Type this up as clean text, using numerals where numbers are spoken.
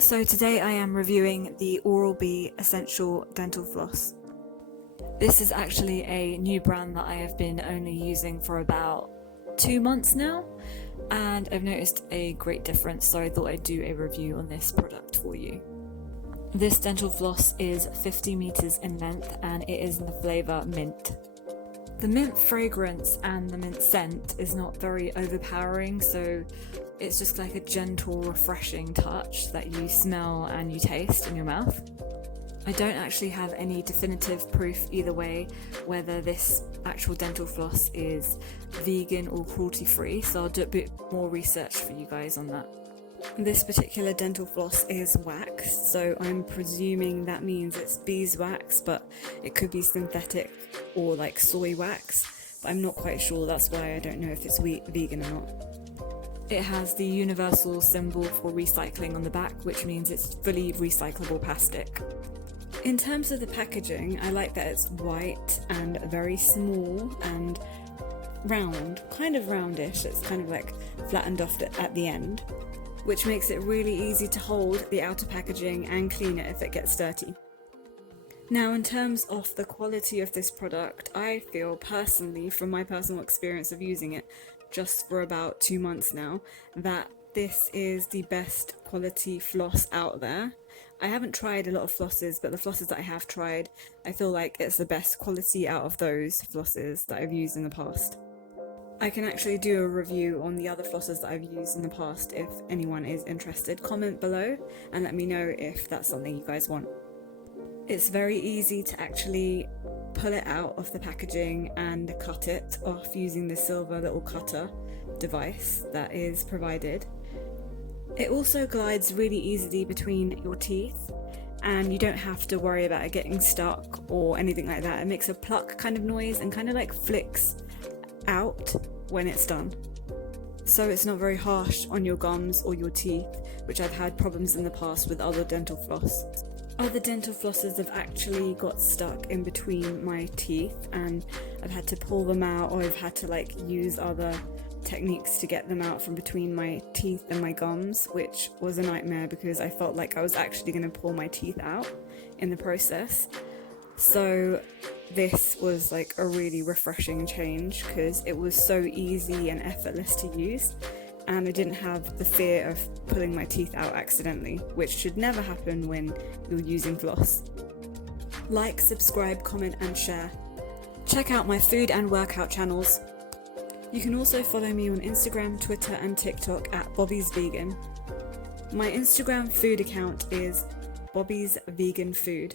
So today I am reviewing the Oral-B Essential Dental Floss. This is actually a new brand that I have been only using for about 2 months now, and I've noticed a great difference, so I thought I'd do a review on this product for you. This dental floss is 50 meters in length and it is in the flavour mint. The mint fragrance and the mint scent is not very overpowering, so it's just like a gentle, refreshing touch that you smell and you taste in your mouth. I don't actually have any definitive proof either way whether this actual dental floss is vegan or cruelty-free, so I'll do a bit more research for you guys on that. This particular dental floss is wax, so I'm presuming that means it's beeswax, but it could be synthetic or like soy wax, but I'm not quite sure. That's why I don't know if it's vegan or not. It has the universal symbol for recycling on the back, which means it's fully recyclable plastic. In terms of the packaging, I like that it's white and very small and round, kind of roundish. It's kind of like flattened off at the end, which makes it really easy to hold the outer packaging and clean it if it gets dirty. Now, in terms of the quality of this product, I feel personally, from my personal experience of using it just for about 2 months now, that this is the best quality floss out there. I haven't tried a lot of flosses, but the flosses that I have tried, I feel like it's the best quality out of those flosses that I've used in the past. I can actually do a review on the other flosses that I've used in the past if anyone is interested. Comment below and let me know if that's something you guys want. It's very easy to actually pull it out of the packaging and cut it off using the silver little cutter device that is provided. It also glides really easily between your teeth and you don't have to worry about it getting stuck or anything like that. It makes a pluck kind of noise and kind of like flicks out when it's done. So it's not very harsh on your gums or your teeth, which I've had problems in the past with other dental floss. Other dental flosses have actually got stuck in between my teeth and I've had to pull them out, or I've had to like use other techniques to get them out from between my teeth and my gums, which was a nightmare because I felt like I was actually going to pull my teeth out in the process. So this was like a really refreshing change because it was so easy and effortless to use, and I didn't have the fear of pulling my teeth out accidentally, which should never happen when you're using floss. Like, subscribe, comment and share. Check out my food and workout channels. You can also follow me on Instagram, Twitter and TikTok at Bobby's Vegan. My Instagram food account is Bobby's Vegan Food.